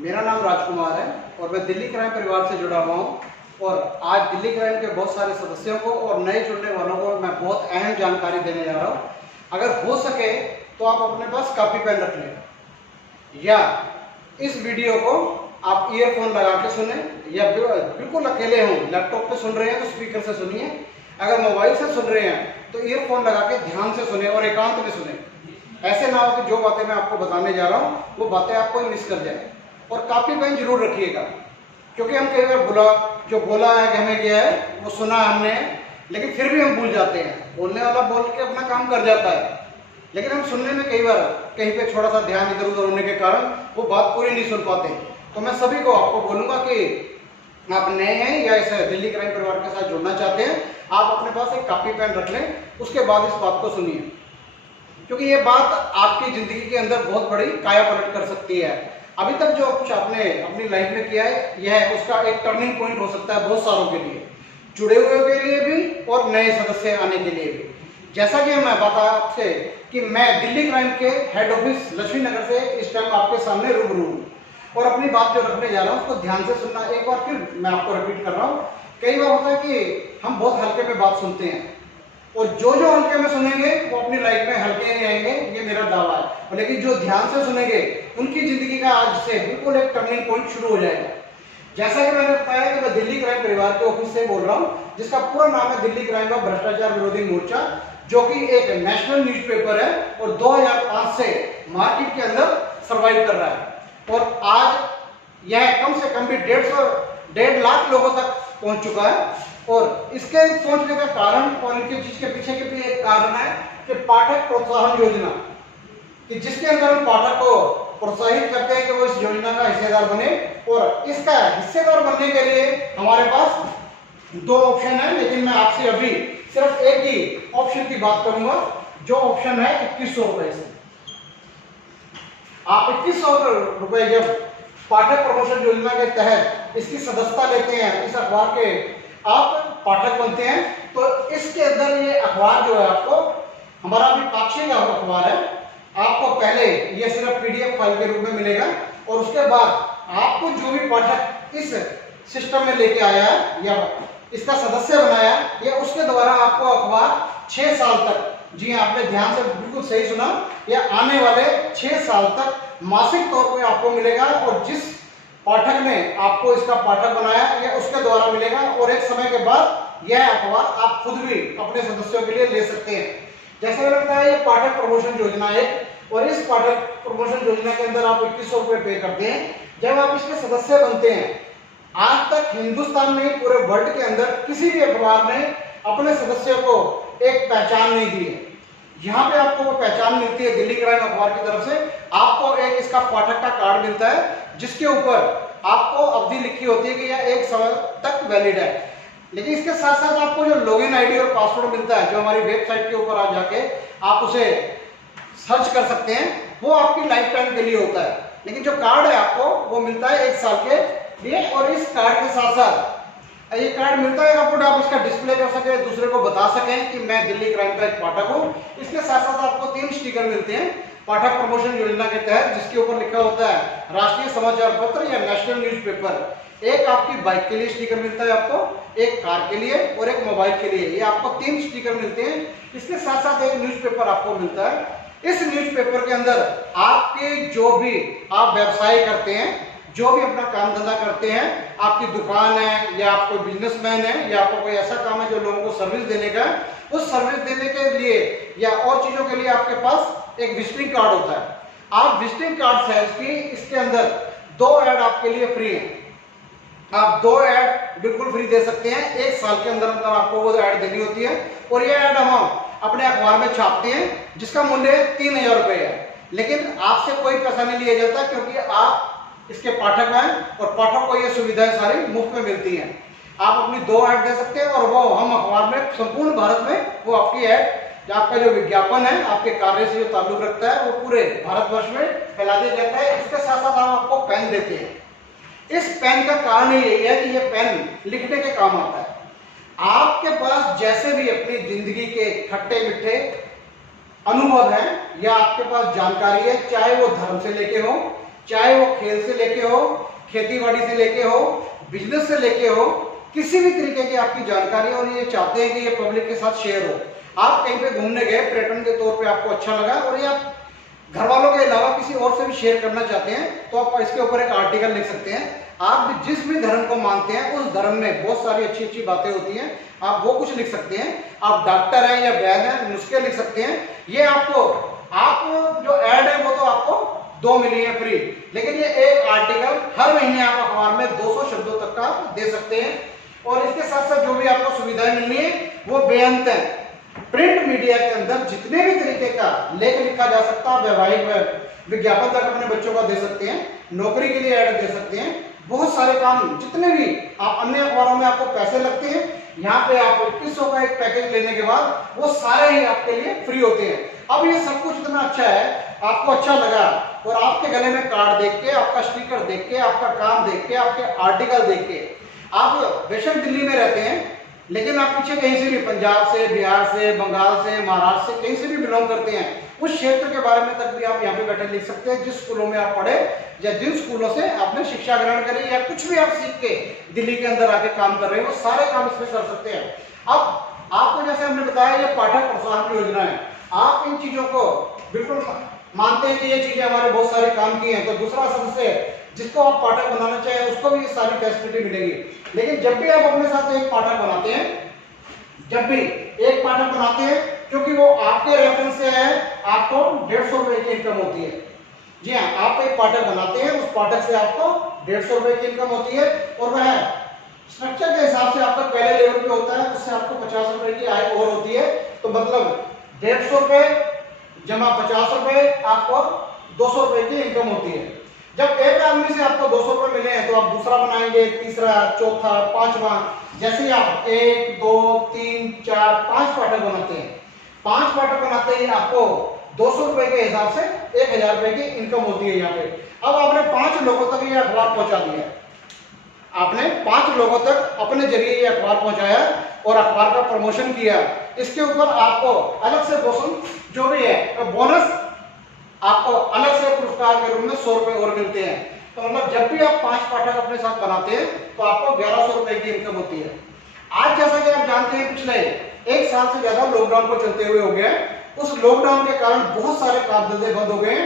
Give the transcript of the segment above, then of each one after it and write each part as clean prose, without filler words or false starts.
मेरा नाम राजकुमार है और मैं दिल्ली क्राइम परिवार से जुड़ा हुआ हूँ। और आज दिल्ली क्राइम के बहुत सारे सदस्यों को और नए जुड़ने वालों को मैं बहुत अहम जानकारी देने जा रहा हूँ। अगर हो सके तो आप अपने पास कॉपी पेन रख लें या इस वीडियो को आप ईयरफोन लगा के सुने या बिल्कुल अकेले हों, लैपटॉप पे सुन रहे हैं तो स्पीकर से सुनिए, अगर मोबाइल से सुन रहे हैं तो ईयरफोन लगा के ध्यान से सुने और एकांत में सुने। ऐसे ना हो कि जो बातें मैं आपको बताने जा रहा हूँ वो बातें आपको मिस कर जाए। और कॉपी पेन जरूर रखिएगा, क्योंकि हम कई बार जो बोला है कि हमें क्या है वो सुना हमने, लेकिन फिर भी हम भूल जाते हैं। बोलने वाला बोल के अपना काम कर जाता है, लेकिन हम सुनने में कई बार कहीं पे थोड़ा सा ध्यान इधर उधर होने के कारण वो बात पूरी नहीं सुन पाते। तो मैं सभी को आपको बोलूंगा कि आप नए हैं या इस दिल्ली क्राइम परिवार के साथ जुड़ना चाहते हैं, आप अपने पास एक कॉपी पेन रख लें, उसके बाद इस बात को सुनिए, क्योंकि ये बात आपकी जिंदगी के अंदर बहुत बड़ी काया पलट कर सकती है। अभी तक जो कुछ आपने अपनी लाइफ में किया है यह उसका एक टर्निंग पॉइंट हो सकता है बहुत सारों के लिए, जुड़े हुए के लिए भी और नए सदस्य आने के लिए भी। जैसा कि मैं बता आपसे कि मैं दिल्ली क्राइम के हेड ऑफिस लक्ष्मी नगर से इस टाइम आपके सामने रूबरू हूँ और अपनी बात जो रखने जा रहा हूँ उसको ध्यान से सुनना। एक बार फिर मैं आपको रिपीट कर रहा हूँ, कई बार होता है कि हम बहुत हल्के में बात सुनते हैं और जो हल्के में सुनेंगे वो अपनी लाइफ में हल्के नहीं आएंगे, ये मेरा दावा है। लेकिन जो ध्यान से सुनेंगे उनकी जिंदगी का आज से बिल्कुल एक टर्निंग पॉइंट शुरू हो जाएगा। जैसा कि मैंने बताया कि मैं दिल्ली क्राइम परिवार के ऑफिस से बोल रहा हूँ, जिसका पूरा नाम है दिल्ली क्राइम और भ्रष्टाचार विरोधी मोर्चा, जो कि एक नेशनल न्यूज़पेपर है और 2005 से मार्केट के अंदर सर्वाइव कर रहा है। और आज यह कम से कम भी 1.5 लाख लोगों तक पहुंच चुका है। और इसके पहुंचने का कारण और इनके चीज के पीछे के भी एक कारण है कि पाठक प्रोत्साहन योजना, कि जिसके अंदर हम पाठक को प्रोत्साहित करते हैं कि वो इस योजना का हिस्सेदार बने। और इसका हिस्सेदार बनने के लिए हमारे पास 2 ऑप्शन है, लेकिन मैं आपसे अभी सिर्फ एक ही ऑप्शन की बात करूंगा, जो ऑप्शन है 2100 रुपए से। आप 2100 रुपए जब पाठक प्रमोशन योजना के तहत इसकी सदस्यता लेते हैं, इस अखबार के आप पाठक बनते हैं, तो इसके अंदर ये अखबार जो है आपको हमारा भी पाक्षिक अखबार है, आपको पहले ये सिर्फ पीडीएफ फाइल के रूप में मिलेगा और उसके बाद आपको जो भी पाठक इस सिस्टम में लेके आया है या इसका सदस्य बनाया या उसके द्वारा आपको अखबार 6 साल तक, जी आपने ध्यान से बिल्कुल सही सुना, या आने वाले 6 साल तक मासिक तौर पे आपको मिलेगा। और जिस पाठक ने आपको इसका पाठक बनाया या उसके द्वारा मिलेगा, और एक समय के बाद यह अखबार आप खुद भी अपने सदस्यों के लिए ले सकते हैं। जैसे मैंने बताया ये पाठक प्रमोशन योजना है और इस पाठक प्रमोशन योजना के अंदर आप 2100 रुपए पे करते हैं। जब आप इसके सदस्य बनते हैं, आज तक हिंदुस्तान में पूरे वर्ल्ड के अंदर किसी भी अखबार ने अपने सदस्यों को एक पहचान नहीं दी है। यहाँ पे आपको वो पहचान मिलती है दिल्ली क्राइम अखबार की तरफ से। आपको एक इसका पाठक का कार्ड मिलता है जिसके ऊपर आपको अवधि लिखी होती है कि यह 1 साल तक वैलिड है। लेकिन इसके साथ साथ आपको जो लॉगिन आईडी और पासवर्ड मिलता है, जो हमारी वेबसाइट के ऊपर आ जाके आप उसे सर्च कर सकते हैं, वो आपकी लाइफ टाइम के लिए होता है। लेकिन जो कार्ड है आपको वो मिलता है 1 साल के लिए। और इस कार्ड के साथ साथ ये कार्ड मिलता है आपको, आप इसका डिस्प्ले कर सके, दूसरे को बता सकें कि मैं दिल्ली क्राइम का एक पाठक हूँ। इसके साथ साथ आपको 3 स्टिकर मिलते हैं पाठक प्रमोशन योजना के तहत, जिसके ऊपर लिखा होता है राष्ट्रीय समाचार पत्र या नेशनल न्यूज़पेपर। एक आपकी बाइक के लिए स्टिकर मिलता है आपको, एक कार के लिए और एक मोबाइल के लिए, ये आपको 3 स्टिकर मिलते हैं। इसके साथ साथ एक न्यूज़पेपर आपको मिलता है। इस न्यूज़पेपर के अंदर आपके जो भी आप व्यवसाय करते हैं, जो भी अपना काम धंधा करते हैं, आपकी दुकान है या आप कोई बिजनेसमैन है या आपको कोई ऐसा काम है जो लोगों को सर्विस देने का है, उस सर्विस देने के लिए या और चीजों के लिए आपके पास एक विजिटिंग कार्ड होता है। आप विजिटिंग कार्ड साइज की इसके अंदर 2 ऐड आपके लिए फ्री है। आप 2 ऐड बिल्कुल फ्री दे सकते हैं, 1 साल के अंदर अंदर आपको वो ऐड देनी होती है। और ये ऐड हम अपने अखबार में छापते हैं, जिसका मूल्य 3000 रुपए है। लेकिन आपसे कोई पैसा नहीं लिया जाता, क्योंकि आप इसके पाठक हैं और पाठक को ये सुविधाएं सारी मुफ्त में मिलती हैं। आप अपनी 2 ऐड दे सकते हैं और वो हम अखबार में संपूर्ण भारत में वो आपकी ऐड, आपका जो विज्ञापन है आपके कार्य से जो ताल्लुक रखता है, वो पूरे भारतवर्ष में फैला दिया जाता है। इसके साथ साथ हम आपको पेन देते हैं। इस पेन का कारण यही है कि ये पेन लिखने के काम आता है। आपके पास जैसे भी अपनी जिंदगी के खट्टे मीठे अनुभव है या आपके पास जानकारी है, चाहे वो धर्म से लेके हो, चाहे वो खेल से लेके हो, खेती बाड़ी से लेके हो, बिजनेस से लेके हो, किसी भी तरीके की आपकी जानकारी, और ये चाहते हैं कि ये पब्लिक के साथ शेयर हो। आप कहीं पे घूमने गए, पर्यटन के तौर पे आपको अच्छा लगा और ये आप घर वालों के अलावा किसी और से भी शेयर करना चाहते हैं, तो आप इसके ऊपर एक आर्टिकल लिख सकते हैं। आप भी जिस भी धर्म को मानते हैं उस धर्म में बहुत सारी अच्छी अच्छी बातें होती हैं, आप वो कुछ लिख सकते हैं। आप डॉक्टर हैं या वैद्य हैं, नुस्खे लिख सकते हैं। ये आपको, आप जो ऐड है वो तो आपको 2 मिली है फ्री, लेकिन ये एक आर्टिकल हर महीने आप अखबार में 200 शब्दों तक का दे सकते हैं। और इसके साथ साथ जो भी आपको सुविधाएं मिलनी है वो बेअंत है। प्रिंट मीडिया के अंदर जितने भी तरीके का लेख लिखा जा सकता है, वैवाहिक विज्ञापन तक अपने बच्चों का दे सकते हैं, नौकरी के लिए ऐड दे सकते हैं, बहुत सारे काम जितने भी आप अन्य अखबारों में आपको पैसे लगते हैं, यहाँ पे आप 2100 का एक पैकेज लेने के बाद वो सारे ही आपके लिए फ्री होते हैं। अब ये सब कुछ इतना अच्छा है, आपको अच्छा लगा और आपके गले में कार्ड देख के, आपका स्टिकर देख के, आपका काम देख के, आपके आर्टिकल देख के, आप बेशक दिल्ली में रहते हैं लेकिन आप पीछे कहीं से भी, पंजाब से, बिहार से, बंगाल से, महाराष्ट्र से, कहीं से भी बिलोंग करते हैं, उस क्षेत्र के बारे में तक भी आप यहाँ पे बैठे लिख सकते हैं। जिस स्कूलों में आप पढ़े या जिन स्कूलों से आपने शिक्षा ग्रहण करी या कुछ भी आप सीख के दिल्ली के अंदर आके काम कर रहे हैं, वो सारे काम इसमें कर सकते हैं। अब आपको जैसे हमने बताया, ये पाठक प्रोत्साहन योजना है, आप इन चीजों को बिल्कुल मानते हैं कि ये चीजें हमारे बहुत सारे काम की हैं, तो दूसरा सदस्य जिसको आप पाठक बनाना चाहें उसको भी ये सारी फैसिलिटी मिलेगी। लेकिन जब भी आप अपने साथ एक पाठक बनाते हैं, जब भी एक पाठक बनाते हैं, क्योंकि वो आपके रेफरेंस से है, आपको 150 रुपए की इनकम होती है। जी हाँ, आप एक पाठक बनाते हैं, उस पाठक से आपको 150 रुपए की इनकम होती है और वह स्ट्रक्चर के हिसाब से आपका पहले लेवल पे होता है, उससे आपको 50 रुपए की आय और होती है। तो मतलब 150 रुपए जमा 50 रुपए, आपको 200 रुपए की इनकम होती है। जब एक आदमी से आपको 200 रुपए मिले हैं तो आप दूसरा बनाएंगे, तीसरा, चौथा, पांचवा, जैसे ही आप 1, 2, 3, 4, 5 पाठक बनाते हैं, 5 पाठक बनाते ही आपको 200 रुपए के हिसाब से 1000 रुपए की इनकम होती है यहाँ पे। अब आपने 5 लोगों तक ये अखबार पहुंचा दिया, आपने 5 लोगों तक अपने जरिए ये अखबार पहुंचाया और अखबार का प्रमोशन किया। इसके ऊपर आपको अलग से जो भी है बोनस, आपको अलग से पुरस्कार के रूप में 100 रुपए और मिलते हैं। तो मतलब जब भी आप 5 पाठक अपने साथ बनाते हैं तो आपको 1100 रुपए की इनकम होती है। आज जैसा कि आप जानते हैं, पिछले 1 साल से ज्यादा लॉकडाउन को चलते हुए हो गया। उस लॉकडाउन के कारण बहुत सारे काम धंधे बंद हो गए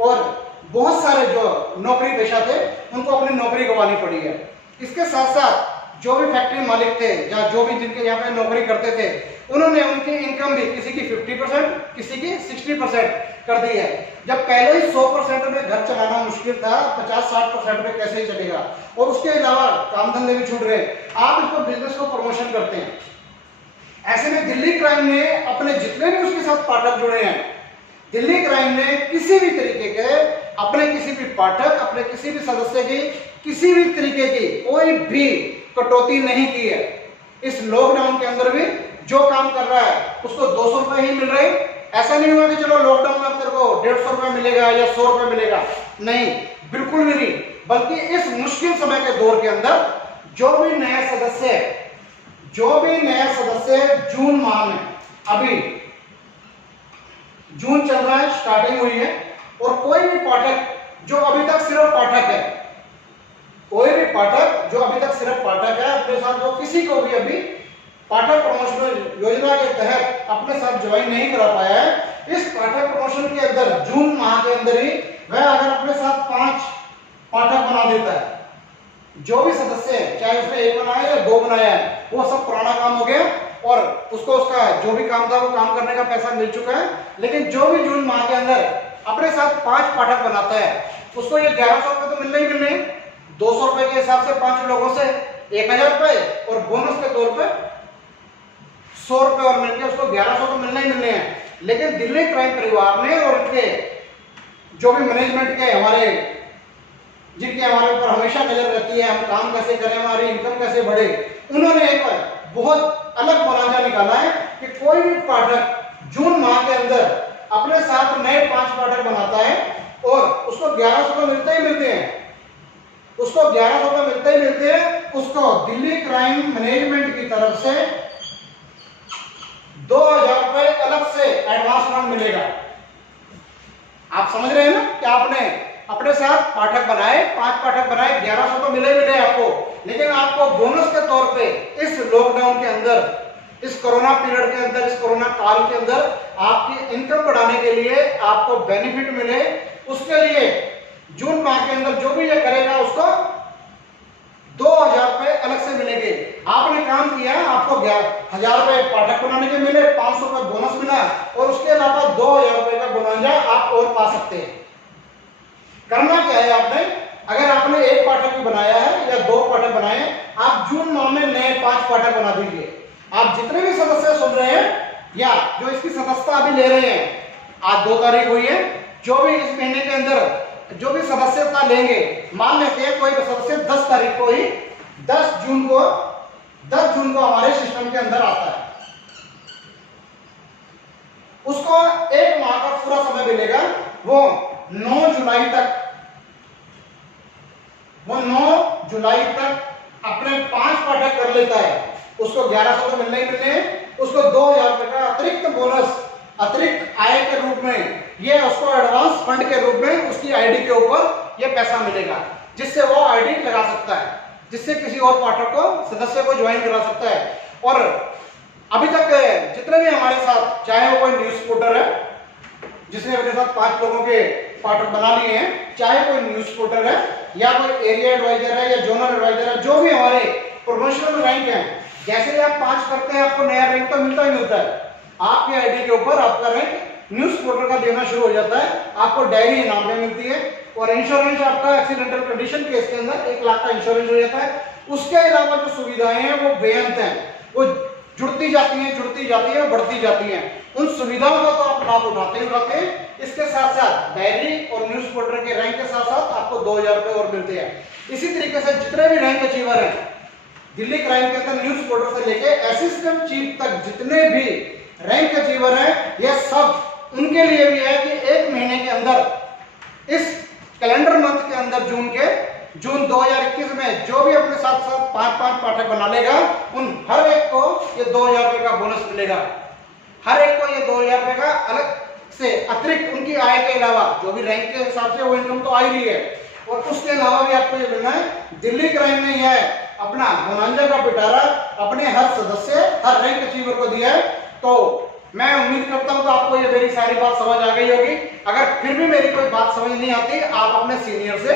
और बहुत सारे जो नौकरी पेशा थे उनको अपनी नौकरी गंवानी पड़ी है। इसके साथ साथ जो भी फैक्ट्री मालिक थे या जो भी जिनके यहाँ पे नौकरी करते थे, उन्होंने उनकी इनकम भी किसी की 50%, किसी की 60% कर दी है। जब पहले ही 100% में घर चलाना मुश्किल था, 50-60% में कैसे ही चलेगा, और उसके अलावा काम धंधे भी छूट गए। आप इसको बिजनेस को प्रमोशन करते हैं। ऐसे में दिल्ली क्राइम ने अपने जितने भी उसके साथ पाठक जुड़े हैं, दिल्ली क्राइम ने किसी भी तरीके के अपने किसी भी पाठक, अपने किसी भी सदस्य की किसी भी तरीके की कोई भी कटौती नहीं की है। इस लॉकडाउन के अंदर भी जो काम कर रहा है उसको 200 रुपए ही मिल रहे। ऐसा नहीं हुआ कि चलो लॉकडाउन में तेरे को 150 रुपए मिलेगा या 100 रुपए मिलेगा, नहीं, बिल्कुल भी नहीं। बल्कि इस मुश्किल समय के दौर के अंदर जो भी नया सदस्य जून माह में, अभी जून चल रहा है, स्टार्टिंग हुई है, और कोई भी पाठक जो अभी तक सिर्फ पाठक है, कोई भी पाठक जो अभी तक सिर्फ पाठक है, अपने साथ जो किसी को भी अभी पाठक प्रमोशन योजना के तहत अपने साथ ज्वाइन नहीं करा पाया है, इस पाठक प्रमोशन के अंदर जून माह के अंदर ही वह अगर अपने साथ 5 पाठक बना देता है, जो भी सदस्य है, चाहे उसने 1 बनाया या 2 बनाया है, वो सब पुराना काम हो गया और उसको उसका जो भी काम था वो काम करने का पैसा मिल चुका है। लेकिन जो भी जून माह के अंदर अपने साथ 5 पाठक बनाता है, उसको ये 1100 रुपए तो मिलने ही मिलने, 200 रुपए के हिसाब से 5 लोगों से 1000 रुपए और बोनस के तौर पर 100 रुपए और मिलकर उसको 1100 तो मिलने ही मिलने हैं। लेकिन दिल्ली क्राइम परिवार ने और उनके जो भी मैनेजमेंट के हमारे, जिनके हमारे ऊपर हमेशा नजर रहती है, हम काम कैसे करें, हमारी इनकम कैसे बढ़े, उन्होंने एक बहुत अलग बनाजा निकाला है कि कोई भी पाठक जून माह के अंदर अपने साथ नए 5 पाठक बनाता है और उसको 1100 तो मिलते ही मिलते हैं, उसको 1100 तो मिलते ही मिलते हैं, उसको दिल्ली क्राइम मैनेजमेंट की तरफ से 2000 रुपए अलग से एडवांस फंड मिलेगा। आप समझ रहे हैं ना कि आपने अपने साथ पाठक बनाए, 5 पाठक बनाए, 1100 तो मिले आपको, लेकिन आपको बोनस के तौर पे इस लॉकडाउन के अंदर, इस कोरोना पीरियड के अंदर, इस कोरोना काल के अंदर आपकी इनकम बढ़ाने के लिए आपको बेनिफिट मिले, उसके लिए जून माह के अंदर जो भी ये करेगा उसको 2000 रुपए अलग से मिलेंगे। आपने काम किया, आपको 1000 रुपए पाठक बनाने के मिले, 500 रुपए बोनस मिला और उसके अलावा 2000 रुपए का बोनस आप और पा सकते हैं। करना क्या है आपने, अगर आपने एक पाठक भी बनाया है या 2 पाठक बनाए हैं, आप जून माह में नए 5 पाठक बना दीजिए। आप जितने भी सदस्य सुन रहे हैं या जो इसकी सदस्यता अभी ले रहे हैं, आज 2 तारीख हुई है, जो भी इस महीने के अंदर जो भी सदस्यता लेंगे, मान लेते हैं कोई सदस्य 10 तारीख को ही 10 जून को हमारे सिस्टम के अंदर आता है, उसको 1 माह का पूरा समय मिलेगा। वो 9 जुलाई तक अपने 5 पाठक कर लेता है, उसको 1100 तो मिलने ही मिलने हैं, उसको 2000 रुपए का अतिरिक्त बोनस, अतिरिक्त आय के रूप में, ये उसको एडवांस फंड के रूप में उसकी आईडी के ऊपर ये पैसा मिलेगा, जिससे वो आईडी लगा सकता है, जिससे किसी और पाठक को, सदस्य को ज्वाइन करा सकता है। और अभी तक जितने भी हमारे साथ, चाहे वो कोई न्यूज रिपोर्टर है जिसने अपने साथ 5 लोगों के पाठक बना लिए हैं, चाहे कोई न्यूज रिपोर्टर है या कोई एरिया एडवाइजर है या जोनल एडवाइजर है, जो भी हमारे प्रोफेशनल रैंक है, जैसे ही आप 5 करते हैं आपको नया रैंक तो मिलता ही मिलता है। आपके आईडी के ऊपर आपका रैंक न्यूज पोर्टल का देना शुरू हो जाता है, आपको डायरी इनाम में मिलती है और इंश्योरेंस आपका एक्सीडेंटल कंडीशन केस के अंदर 1 लाख का इंश्योरेंस हो जाता है। उसके अलावा जो सुविधाएं हैं वो बेअंत हैं, वो जुड़ती जाती हैं, बढ़ती जाती हैं। उन सुविधाओं का तो आप लाभ उठाते हैं। इसके साथ साथ डायरी और न्यूज पोर्टल के रैंक के साथ साथ आपको 2000 रुपए और मिलते हैं। इसी तरीके से जितने भी रैंक अचीवर हैं दिल्ली क्राइम के अंदर, न्यूज पोर्टल से लेके असिस्टेंट चीफ तक जितने भी रैंक अचीवर हैं, ये सब उनके लिए भी है कि 1 महीने के अंदर, इस कैलेंडर मंथ के अंदर, जून 2021 में जो भी अपने साथ 5 पाठक बना लेगा, उन हर एक को ये 2000 रुपए का बोनस मिलेगा। हर एक को ये 2000 रुपए का अलग से अतिरिक्त उनकी आय के अलावा, जो भी रैंक के हिसाब से वो इनकम तो आ ही रही है, और उसके अलावा भी आपको ये मिलना है। दिल्ली क्राइम ने यह अपना बोनांजा का पिटारा अपने हर सदस्य, हर रैंक अचीवर को दिया है। तो मैं उम्मीद करता हूं कि आपको ये मेरी सारी बात समझ आ गई होगी। अगर फिर भी मेरी कोई बात समझ नहीं आती, आप अपने सीनियर से,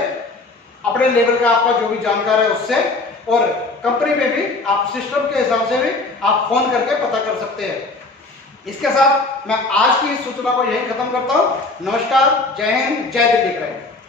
अपने लेवल का आपका जो भी जानकार है उससे, और कंपनी में भी आप सिस्टम के हिसाब से भी आप फोन करके पता कर सकते हैं। इसके साथ मैं आज की इस सूचना को यही खत्म करता हूं। नमस्कार, जय हिंद, जय दिल्ली क्राइम।